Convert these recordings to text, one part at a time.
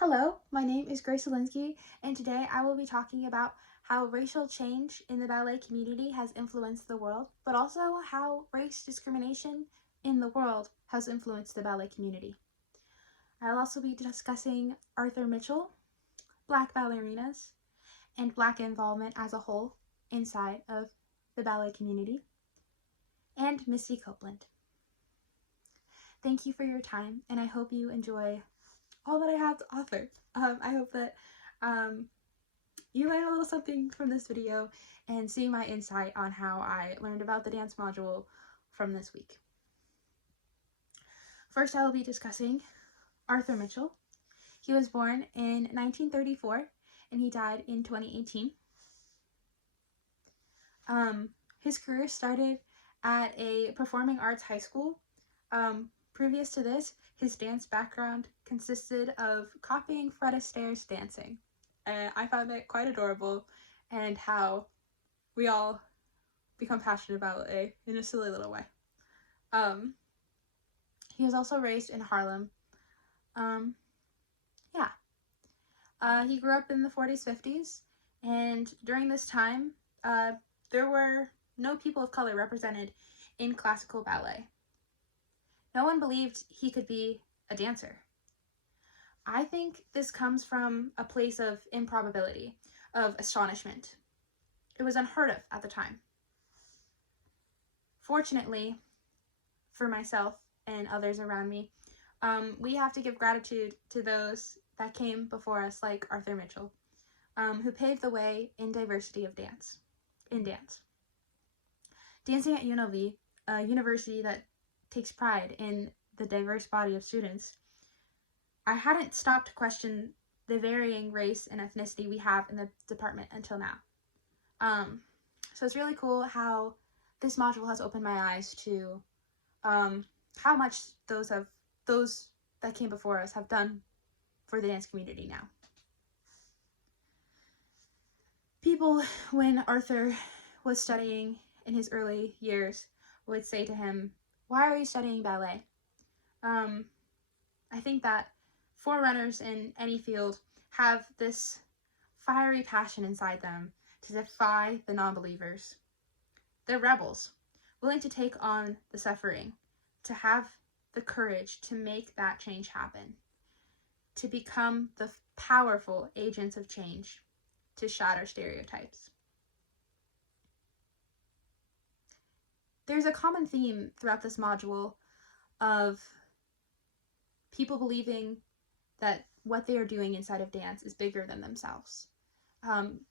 Hello, my name is Zielinski, and today I will be talking about how racial change in the ballet community has influenced the world, but also how race discrimination in the world has influenced the ballet community. I'll also be discussing Arthur Mitchell, Black ballerinas, and Black involvement as a whole inside of the ballet community, and Misty Copeland. Thank you for your time, and I hope you enjoy all that I have to offer. I hope that you learn a little something from this video and see my insight on how I learned about the dance module from this week. First, I will be discussing Arthur Mitchell. He was born in 1934 and he died in 2018. His career started at a performing arts high school. Previous to this, his dance background consisted of copying Fred Astaire's dancing. I found it quite adorable, and how we all become passionate about ballet in a silly little way. He was also raised in Harlem. He grew up in the 40s, 50s, and during this time, there were no people of color represented in classical ballet. No one believed he could be a dancer. I think this comes from a place of improbability, of astonishment. It was unheard of at the time. Fortunately, for myself and others around me, we have to give gratitude to those that came before us, like Arthur Mitchell, who paved the way in diversity of dance. Dancing at UNLV, a university that takes pride in the diverse body of students, I hadn't stopped to question the varying race and ethnicity we have in the department until now. So it's really cool how this module has opened my eyes to how much those that came before us have done for the dance community now. People, when Arthur was studying in his early years, would say to him, "Why are you studying ballet?" I think that forerunners in any field have this fiery passion inside them to defy the non-believers. They're rebels, willing to take on the suffering, to have the courage to make that change happen, to become the powerful agents of change, to shatter stereotypes. There's a common theme throughout this module of people believing that what they are doing inside of dance is bigger than themselves.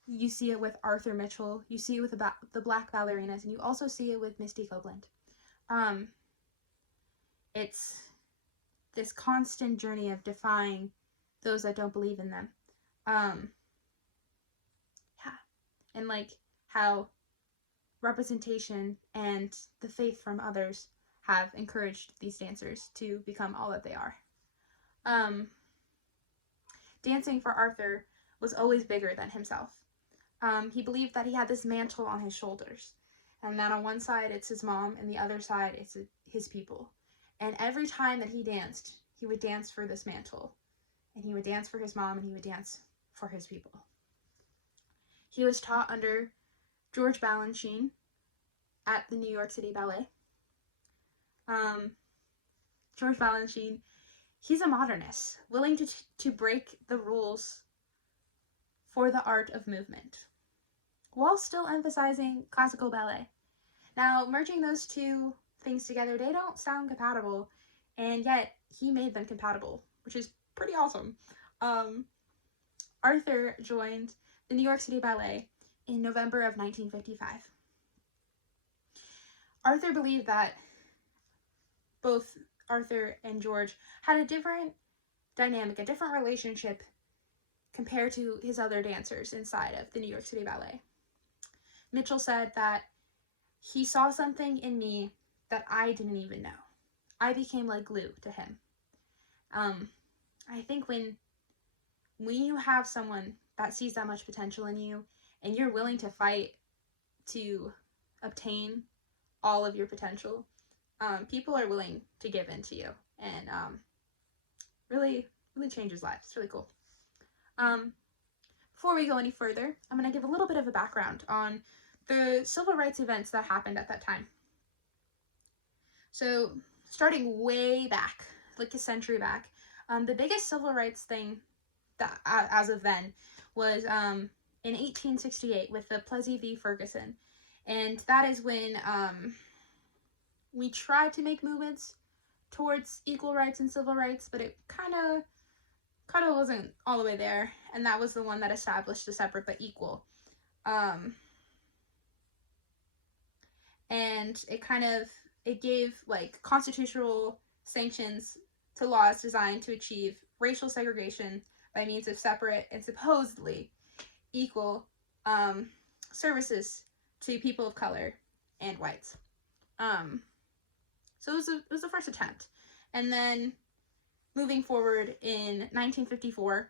You see it with Arthur Mitchell, you see it with the Black ballerinas, and you also see it with Misty Copeland. It's this constant journey of defying those that don't believe in them. And like how representation and the faith from others have encouraged these dancers to become all that they are. Dancing for Arthur was always bigger than himself. He believed that he had this mantle on his shoulders, and that on one side it's his mom and the other side it's his people. And every time that he danced, he would dance for this mantle, and he would dance for his mom, and he would dance for his people. He was taught under George Balanchine at the New York City Ballet. George Balanchine, he's a modernist, willing to break the rules for the art of movement, while still emphasizing classical ballet. Now, merging those two things together, they don't sound compatible, and yet he made them compatible, which is pretty awesome. Arthur joined the New York City Ballet in November of 1955. Arthur believed that both Arthur and George had a different dynamic, a different relationship compared to his other dancers inside of the New York City Ballet. Mitchell said that he saw something in me that I didn't even know. I became like glue to him. I think when you have someone that sees that much potential in you and you're willing to fight to obtain all of your potential, people are willing to give in to you, and really changes lives. It's really cool. Before we go any further, I'm going to give a little bit of a background on the civil rights events that happened at that time. So, starting way back, like a century back, the biggest civil rights thing that as of then was in 1868 with the Plessy v. Ferguson. And that is when we tried to make movements towards equal rights and civil rights, but it kind of wasn't all the way there. And that was the one that established the separate but equal. And it gave like constitutional sanctions to laws designed to achieve racial segregation by means of separate and supposedly equal services to people of color and whites. So it was the first attempt. And then moving forward in 1954,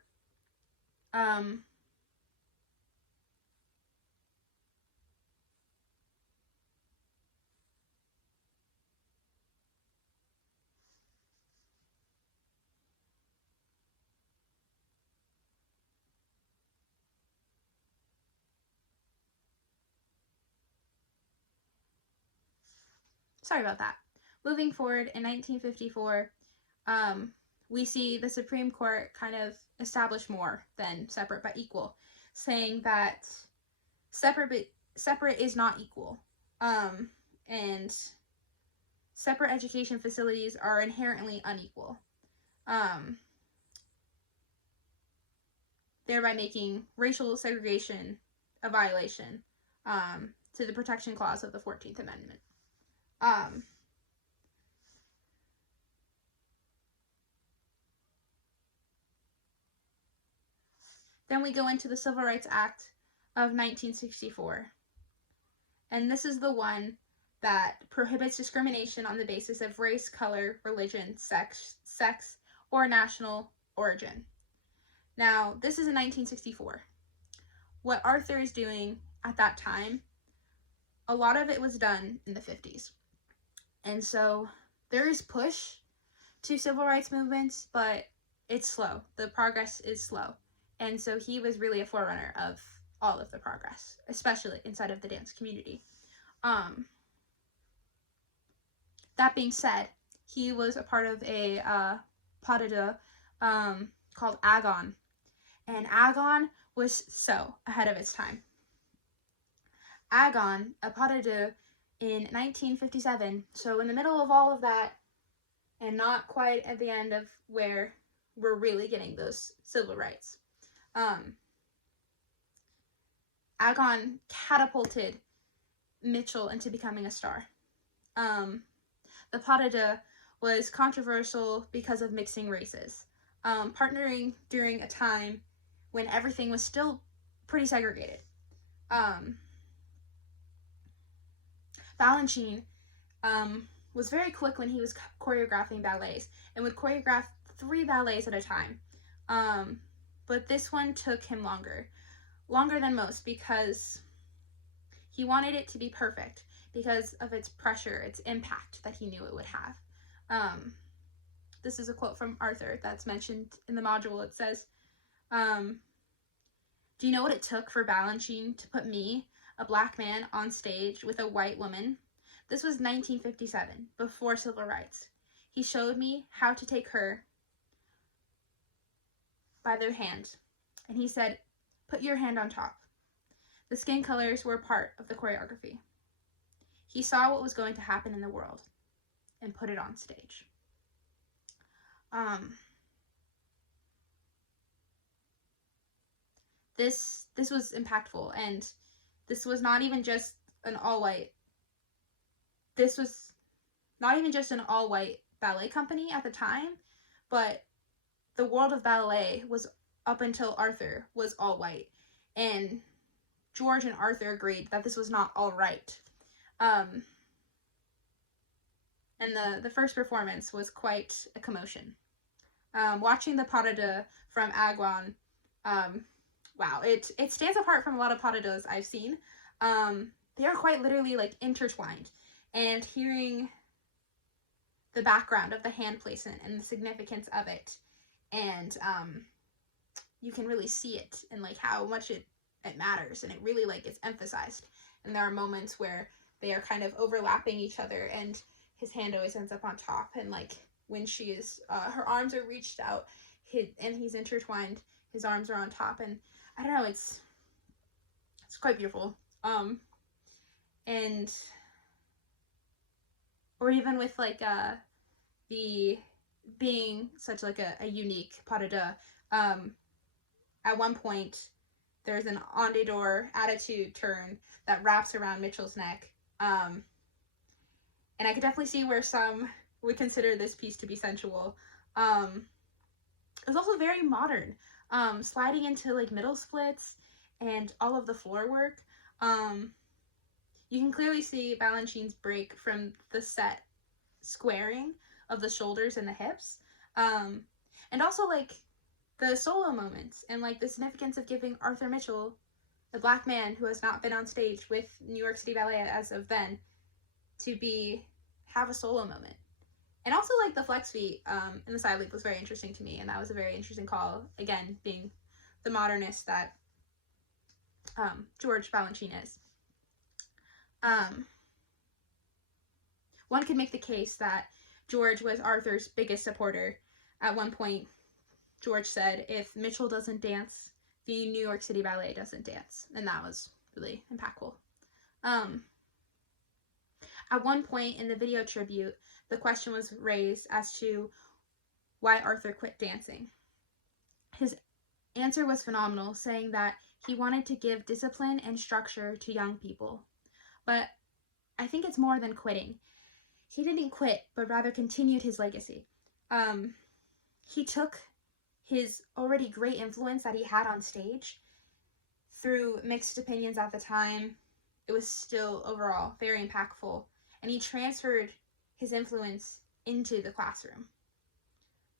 sorry about that. Moving forward in 1954, we see the Supreme Court kind of establish more than separate but equal, saying that separate is not equal, and separate education facilities are inherently unequal, thereby making racial segregation a violation to the Protection Clause of the 14th Amendment. Then we go into the Civil Rights Act of 1964. And this is the one that prohibits discrimination on the basis of race, color, religion, sex, or national origin. Now, this is in 1964. What Arthur is doing at that time, a lot of it was done in the 50s. And so there is push to civil rights movements, but it's slow. The progress is slow. And so he was really a forerunner of all of the progress, especially inside of the dance community. That being said, he was a part of a pas de deux called Agon. And Agon was so ahead of its time. Agon, a pas de deux in 1957, so in the middle of all of that, and not quite at the end of where we're really getting those civil rights. Agon catapulted Mitchell into becoming a star. The pas de deux was controversial because of mixing races, partnering during a time when everything was still pretty segregated. Balanchine was very quick when he was choreographing ballets and would choreograph 3 ballets at a time. But this one took him longer than most, because he wanted it to be perfect because of its pressure, its impact that he knew it would have. This is a quote from Arthur that's mentioned in the module. It says, "Do you know what it took for Balanchine to put me, a black man, on stage with a white woman? This was 1957, before civil rights. He showed me how to take her by their hand, and he said, 'Put your hand on top.' The skin colors were a part of the choreography. He saw what was going to happen in the world and put it on stage." This was impactful, and this was not even just an all-white. This was not even just an all-white ballet company at the time, but the world of ballet was, up until Arthur, was all white, and George and Arthur agreed that this was not all right. And the first performance was quite a commotion. Watching the pas de deux from Agon, wow, it stands apart from a lot of pas de deux I've seen. They are quite literally like intertwined, and hearing the background of the hand placement and the significance of it, and you can really see it and like how much it matters, and it really like gets emphasized. And there are moments where they are kind of overlapping each other, and his hand always ends up on top, and like when she is her arms are reached out, and he's intertwined, his arms are on top, and I don't know, it's quite beautiful. And or even with like the being such like a unique pas de deux, at one point there's an en dehors attitude turn that wraps around Mitchell's neck, and I could definitely see where some would consider this piece to be sensual. It's also very modern, sliding into like middle splits and all of the floor work. You can clearly see Balanchine's break from the set squaring of the shoulders and the hips, and also like the solo moments and like the significance of giving Arthur Mitchell, a black man who has not been on stage with New York City Ballet as of then, to have a solo moment. And also like the flex feet in the side leap was very interesting to me, and that was a very interesting call, again being the modernist that George Balanchine is. One could make the case that George was Arthur's biggest supporter. At one point, George said, if Mitchell doesn't dance, the New York City Ballet doesn't dance. And that was really impactful. At one point in the video tribute, the question was raised as to why Arthur quit dancing. His answer was phenomenal, saying that he wanted to give discipline and structure to young people. But I think it's more than quitting. He didn't quit, but rather continued his legacy. He took his already great influence that he had on stage. Through mixed opinions at the time, it was still overall very impactful, and he transferred his influence into the classroom.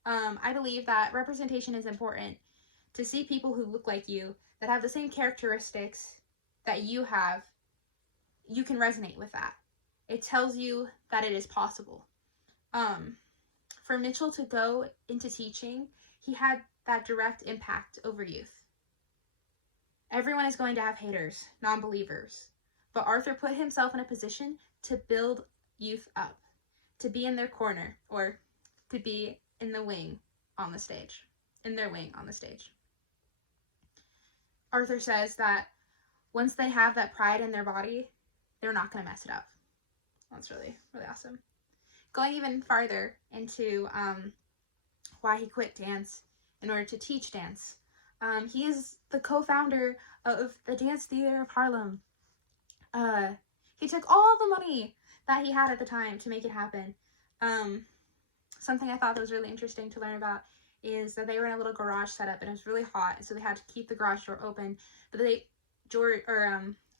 I believe that representation is important. To see people who look like you, that have the same characteristics that you have, you can resonate with that. It tells you that it is possible. For Mitchell to go into teaching, he had that direct impact over youth. Everyone is going to have haters, non-believers, but Arthur put himself in a position to build youth up, to be in their corner, or to be in the wing on the stage, in their wing on the stage. Arthur says that once they have that pride in their body, they're not going to mess it up. That's really, really awesome. Going even farther into why he quit dance in order to teach dance. He is the co-founder of the Dance Theater of Harlem. He took all the money that he had at the time to make it happen. Something I thought that was really interesting to learn about is that they were in a little garage setup, and it was really hot, and so they had to keep the garage door open. But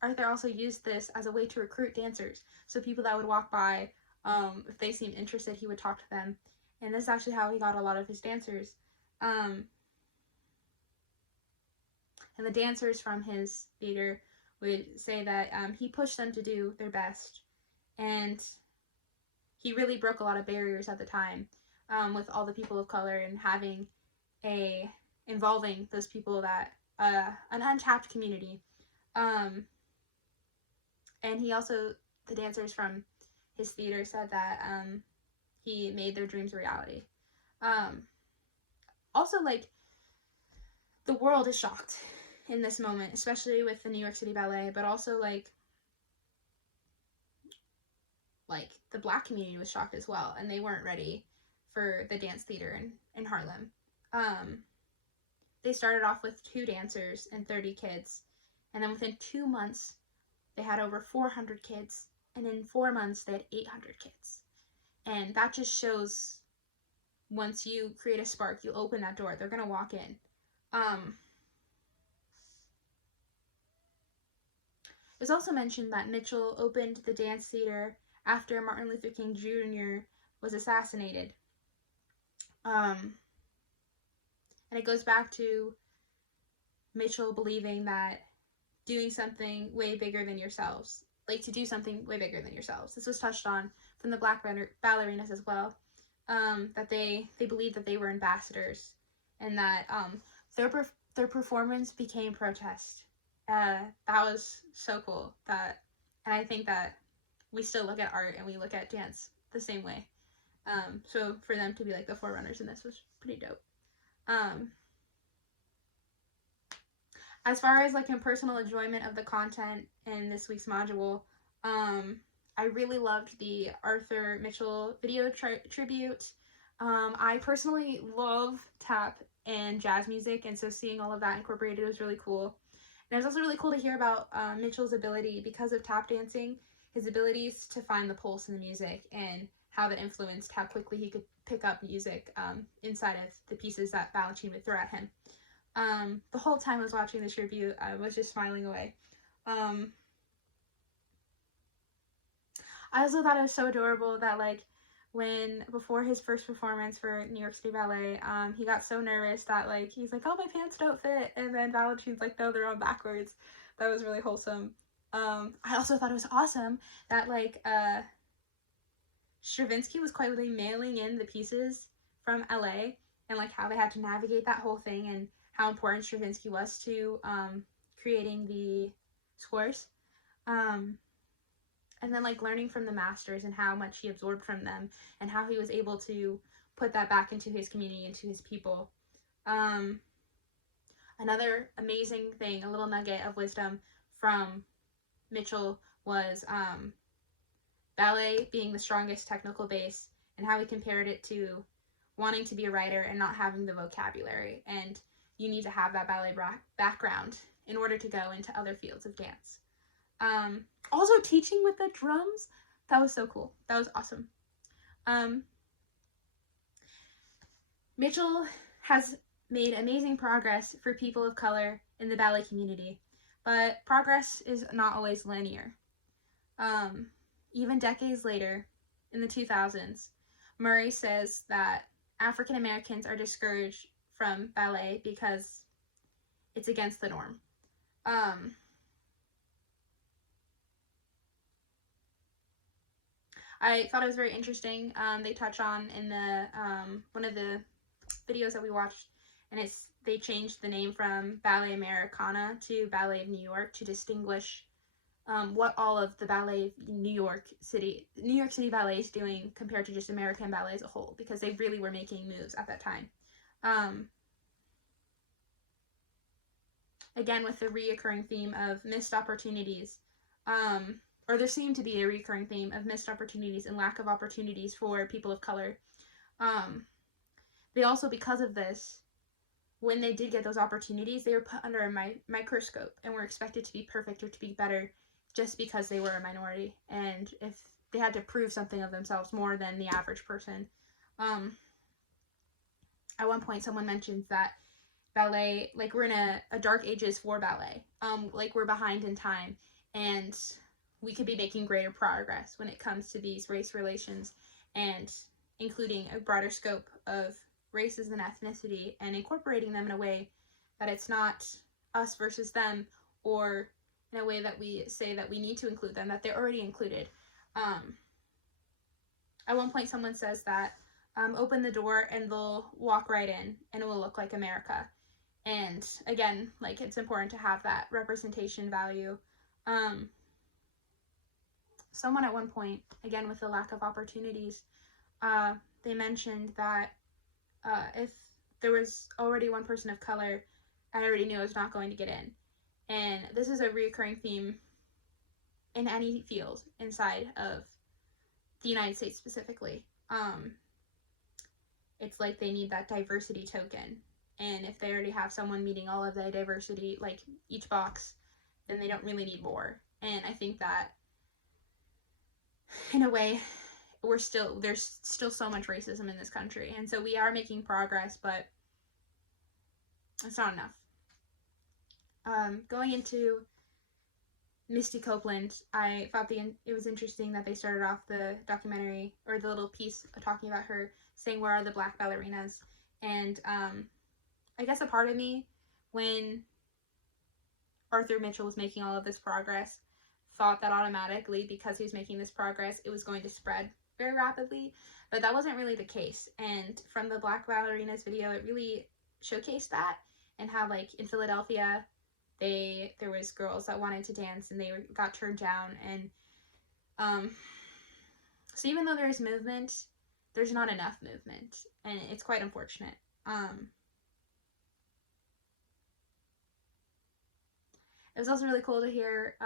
Arthur also used this as a way to recruit dancers. So people that would walk by, if they seemed interested, he would talk to them. And this is actually how he got a lot of his dancers. And the dancers from his theater would say that he pushed them to do their best. And he really broke a lot of barriers at the time, with all the people of color, and involving those people that, an untapped community. And he also, the dancers from his theater said that he made their dreams a reality. Also, like, the world is shocked in this moment, especially with the New York City Ballet, but also, like the black community was shocked as well, and they weren't ready for the dance theater in Harlem. They started off with 2 dancers and 30 kids, and then within 2 months, they had over 400 kids, and in 4 months, they had 800 kids. And that just shows, once you create a spark, you open that door, they're going to walk in. It was also mentioned that Mitchell opened the dance theater after Martin Luther King Jr. was assassinated. And it goes back to Mitchell believing that doing something way bigger than yourselves, to do something way bigger than yourselves. This was touched on from the Black Ballerinas as well, that they believed that they were ambassadors, and that their performance became protest. That was so cool. And I think that we still look at art and we look at dance the same way. So for them to be like the forerunners in this was pretty dope. As far as like in personal enjoyment of the content in this week's module, I really loved the Arthur Mitchell video tribute. I personally love tap and jazz music, and so seeing all of that incorporated was really cool. And it was also really cool to hear about Mitchell's ability, because of tap dancing, his abilities to find the pulse in the music and how that influenced how quickly he could pick up music inside of the pieces that Ballerinas would throw at him. The whole time I was watching the tribute, I was just smiling away. I also thought it was so adorable that, like, before his first performance for New York City Ballet, he got so nervous that, like, he's like, oh, my pants don't fit, and then Ballerinas like, no, they're on backwards. That was really wholesome. I also thought it was awesome that, like, Zielinski was quietly mailing in the pieces from LA, and, like, how they had to navigate that whole thing, and how important Zielinski was to creating the scores. And then, like, learning from the masters and how much he absorbed from them and how he was able to put that back into his community, into his people. Another amazing thing, a little nugget of wisdom from Mitchell was ballet being the strongest technical base, and how he compared it to wanting to be a writer and not having the vocabulary. And you need to have that ballet background in order to go into other fields of dance. Also teaching with the drums, that was so cool. That was awesome. Mitchell has made amazing progress for people of color in the ballet community, but progress is not always linear. Even decades later, in the 2000s, Murray says that African Americans are discouraged from ballet because it's against the norm. I thought it was very interesting. They touch on in the one of the videos that we watched, and they changed the name from Ballet Americana to Ballet of New York to distinguish what all of the Ballet of New York City Ballet is doing compared to just American ballet as a whole, because they really were making moves at that time. Again, with the reoccurring theme of missed opportunities, or there seemed to be a recurring theme of missed opportunities and lack of opportunities for people of color. They also, because of this, when they did get those opportunities, they were put under a microscope and were expected to be perfect or to be better just because they were a minority, and if they had to prove something of themselves more than the average person. At one point, someone mentions that ballet, like, we're in a dark ages for ballet. Like, we're behind in time, and we could be making greater progress when it comes to these race relations and including a broader scope of races and ethnicity and incorporating them in a way that it's not us versus them, or in a way that we say that we need to include them, that they're already included. At one point, someone says that open the door and they'll walk right in and it will look like America. And again, like, it's important to have that representation value. Someone at one point, again with the lack of opportunities, they mentioned that if there was already one person of color, I already knew I was not going to get in. And this is a reoccurring theme in any field inside of the United States specifically. It's like they need that diversity token. And if they already have someone meeting all of the diversity, like each box, then they don't really need more. And I think that, in a way, there's still so much racism in this country. And so we are making progress, but it's not enough. Going into Misty Copeland, I thought it was interesting that they started off the documentary, or the little piece talking about her, saying, where are the black ballerinas? And I guess a part of me, when Arthur Mitchell was making all of this progress, thought that automatically, because he was making this progress, it was going to spread very rapidly, but that wasn't really the case. And from the Black Ballerinas video, it really showcased that, and how like in Philadelphia there was girls that wanted to dance and they got turned down, and so even though there is movement, there's not enough movement, and it's quite unfortunate. It was also really cool to hear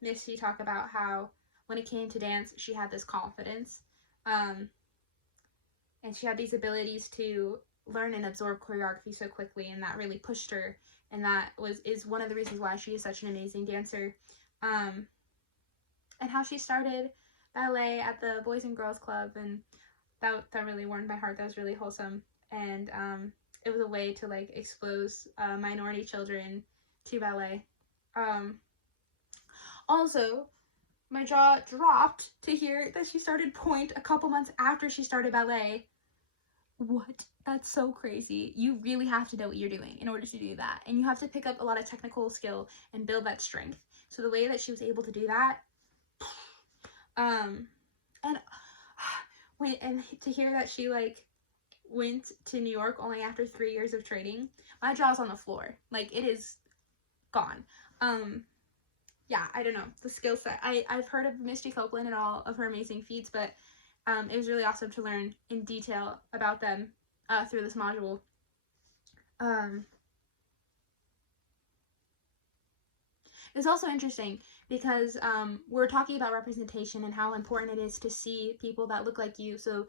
Misty talk about how when it came to dance, she had this confidence, and she had these abilities to learn and absorb choreography so quickly, and that really pushed her, and that is one of the reasons why she is such an amazing dancer. And how she started ballet at the Boys and Girls Club, and that really warmed my heart. That was really wholesome, and it was a way to like expose minority children to ballet. Also, my jaw dropped to hear that she started pointe a couple months after she started ballet. What? That's so crazy. You really have to know what you're doing in order to do that, and you have to pick up a lot of technical skill and build that strength. So the way that she was able to do that, and to hear that she like went to New York only after 3 years of training, my jaw's on the floor. Like, it is gone. Yeah, I don't know, the skill set. I've heard of Misty Copeland and all of her amazing feats, but it was really awesome to learn in detail about them through this module. It was also interesting because we're talking about representation and how important it is to see people that look like you, so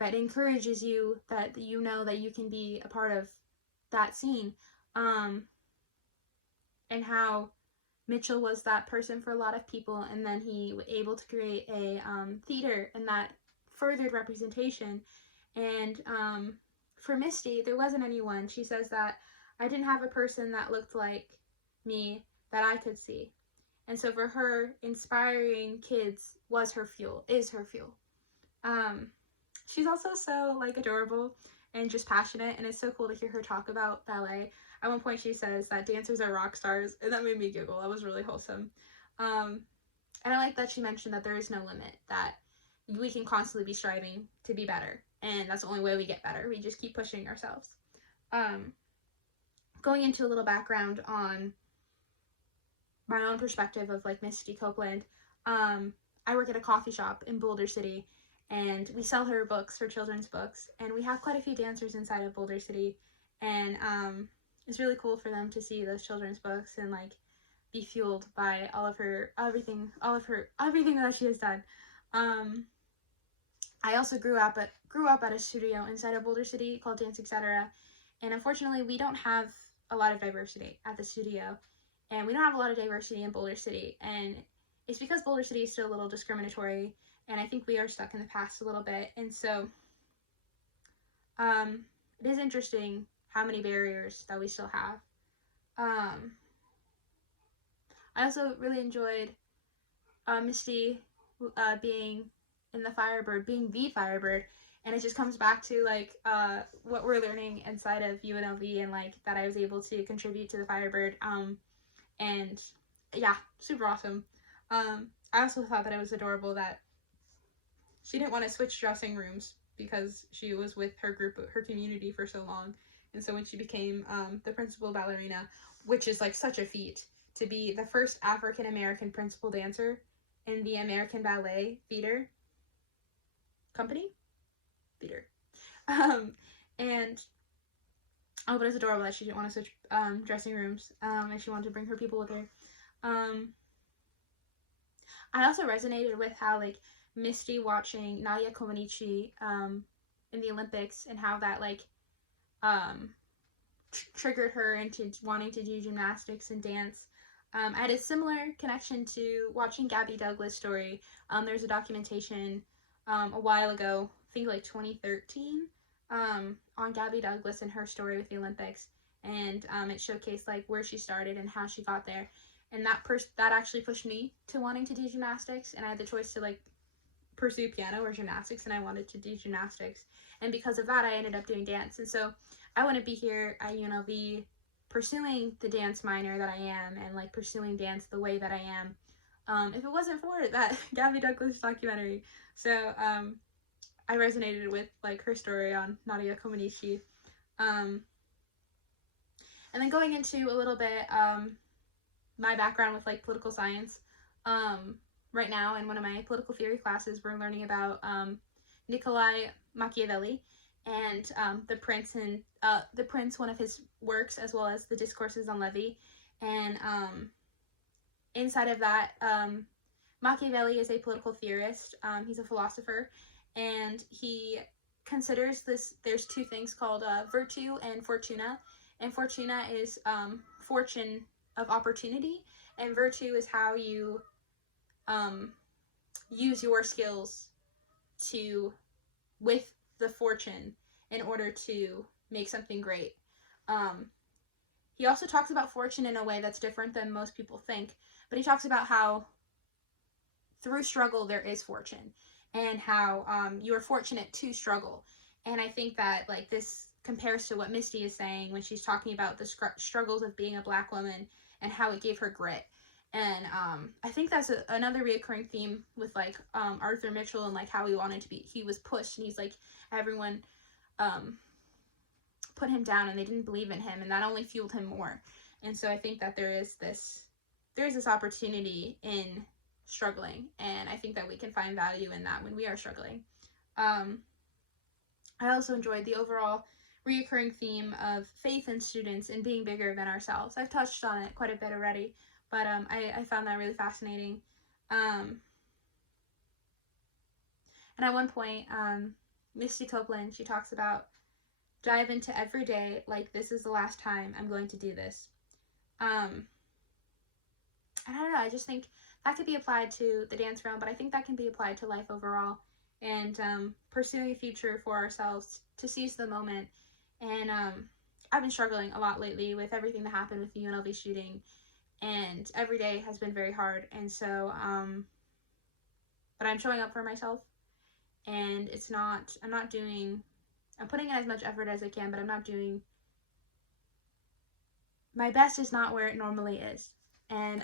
that encourages you, that you know that you can be a part of that scene, and how Mitchell was that person for a lot of people, and then he was able to create a theater, and that furthered representation. And for Misty, there wasn't anyone. She says that I didn't have a person that looked like me that I could see. And so for her, inspiring kids was her fuel, is her fuel. She's also so like adorable and just passionate, and it's so cool to hear her talk about ballet. At one point she says that dancers are rock stars, and that made me giggle. That was really wholesome. And I like that she mentioned that there is no limit, that we can constantly be striving to be better, and that's the only way we get better. We just keep pushing ourselves. Going into a little background on my own perspective of like Misty Copeland, I work at a coffee shop in Boulder City, and we sell her books, her children's books, and we have quite a few dancers inside of Boulder City, and it's really cool for them to see those children's books and like be fueled by all of her everything that she has done. I also grew up at a studio inside of Boulder City called Dance Etc., and unfortunately we don't have a lot of diversity at the studio, and we don't have a lot of diversity in Boulder City, and it's because Boulder City is still a little discriminatory, and I think we are stuck in the past a little bit. And so it is interesting how many barriers that we still have. I also really enjoyed Misty being in the Firebird, being the Firebird, and it just comes back to like what we're learning inside of UNLV, and like that I was able to contribute to the Firebird, and yeah, super awesome. I also thought that it was adorable that she didn't want to switch dressing rooms because she was with her group, her community for so long. And so when she became the principal ballerina, which is like such a feat to be the first African-American principal dancer in the American Ballet Theater Company? Theater. And but it's adorable that she didn't want to switch dressing rooms, and she wanted to bring her people with her. I also resonated with how like Misty watching Nadia Comaneci in the Olympics, and how that like triggered her into wanting to do gymnastics and dance. I had a similar connection to watching Gabby Douglas' story. There's a documentation a while ago, I think like 2013, on Gabby Douglas and her story with the Olympics, and it showcased like where she started and how she got there, and that actually pushed me to wanting to do gymnastics, and I had the choice to like pursue piano or gymnastics, and I wanted to do gymnastics, and because of that I ended up doing dance. And so I wouldn't be here at UNLV pursuing the dance minor that I am, and like pursuing dance the way that I am, if it wasn't for that Gabby Douglas documentary. So I resonated with like her story on Nadia Comaneci. And then going into a little bit my background with like political science. Right now in one of my political theory classes, we're learning about Niccolo Machiavelli and The Prince, and The Prince, one of his works, as well as the Discourses on Levy. And inside of that, Machiavelli is a political theorist. He's a philosopher, and he considers this. There's two things called virtue and fortuna, and fortuna is fortune of opportunity, and virtue is how you use your skills to with the fortune in order to make something great. He also talks about fortune in a way that's different than most people think, but he talks about how through struggle there is fortune, and how you are fortunate to struggle. And I think that like this compares to what Misty is saying when she's talking about the struggles of being a Black woman and how it gave her grit. And I think that's another reoccurring theme with like Arthur Mitchell, and like how he wanted to be, he was pushed, and he's like, everyone put him down and they didn't believe in him, and that only fueled him more. And so I think that there is this opportunity in struggling, and I think that we can find value in that when we are struggling. I also enjoyed the overall reoccurring theme of faith in students and being bigger than ourselves. I've touched on it quite a bit already, but I found that really fascinating. And at one point, Misty Copeland, she talks about dive into every day like this is the last time I'm going to do this. I don't know, I just think that could be applied to the dance realm, but I think that can be applied to life overall, and pursuing a future for ourselves, to seize the moment. And I've been struggling a lot lately with everything that happened with the UNLV shooting, and every day has been very hard. And so, but I'm showing up for myself, and I'm putting in as much effort as I can, but I'm not doing, my best is not where it normally is. And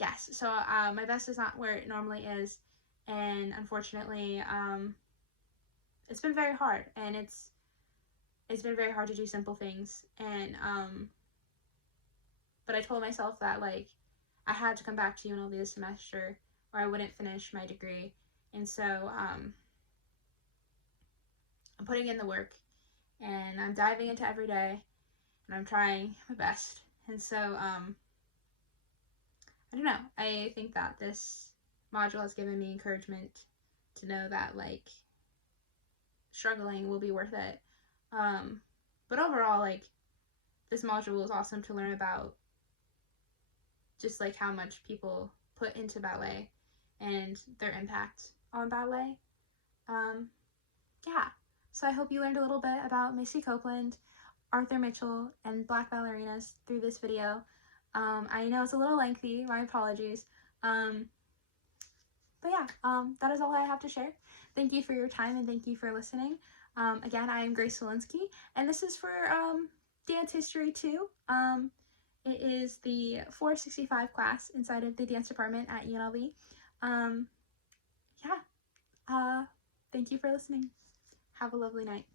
yes, so my best is not where it normally is, and unfortunately it's been very hard, and it's been very hard to do simple things. And but I told myself that like I had to come back to UNLV this semester or I wouldn't finish my degree. And so I'm putting in the work, and I'm diving into every day, and I'm trying my best. And so I don't know, I think that this module has given me encouragement to know that like struggling will be worth it. But overall, like, this module was awesome to learn about just like how much people put into ballet and their impact on ballet. Yeah, so I hope you learned a little bit about Misty Copeland, Arthur Mitchell, and Black ballerinas through this video. I know it's a little lengthy, my apologies. But yeah, that is all I have to share. Thank you for your time, and thank you for listening. Again, I am Grace Zielinski, and this is for Dance History 2. It is the 465 class inside of the dance department at UNLV. Yeah, thank you for listening. Have a lovely night.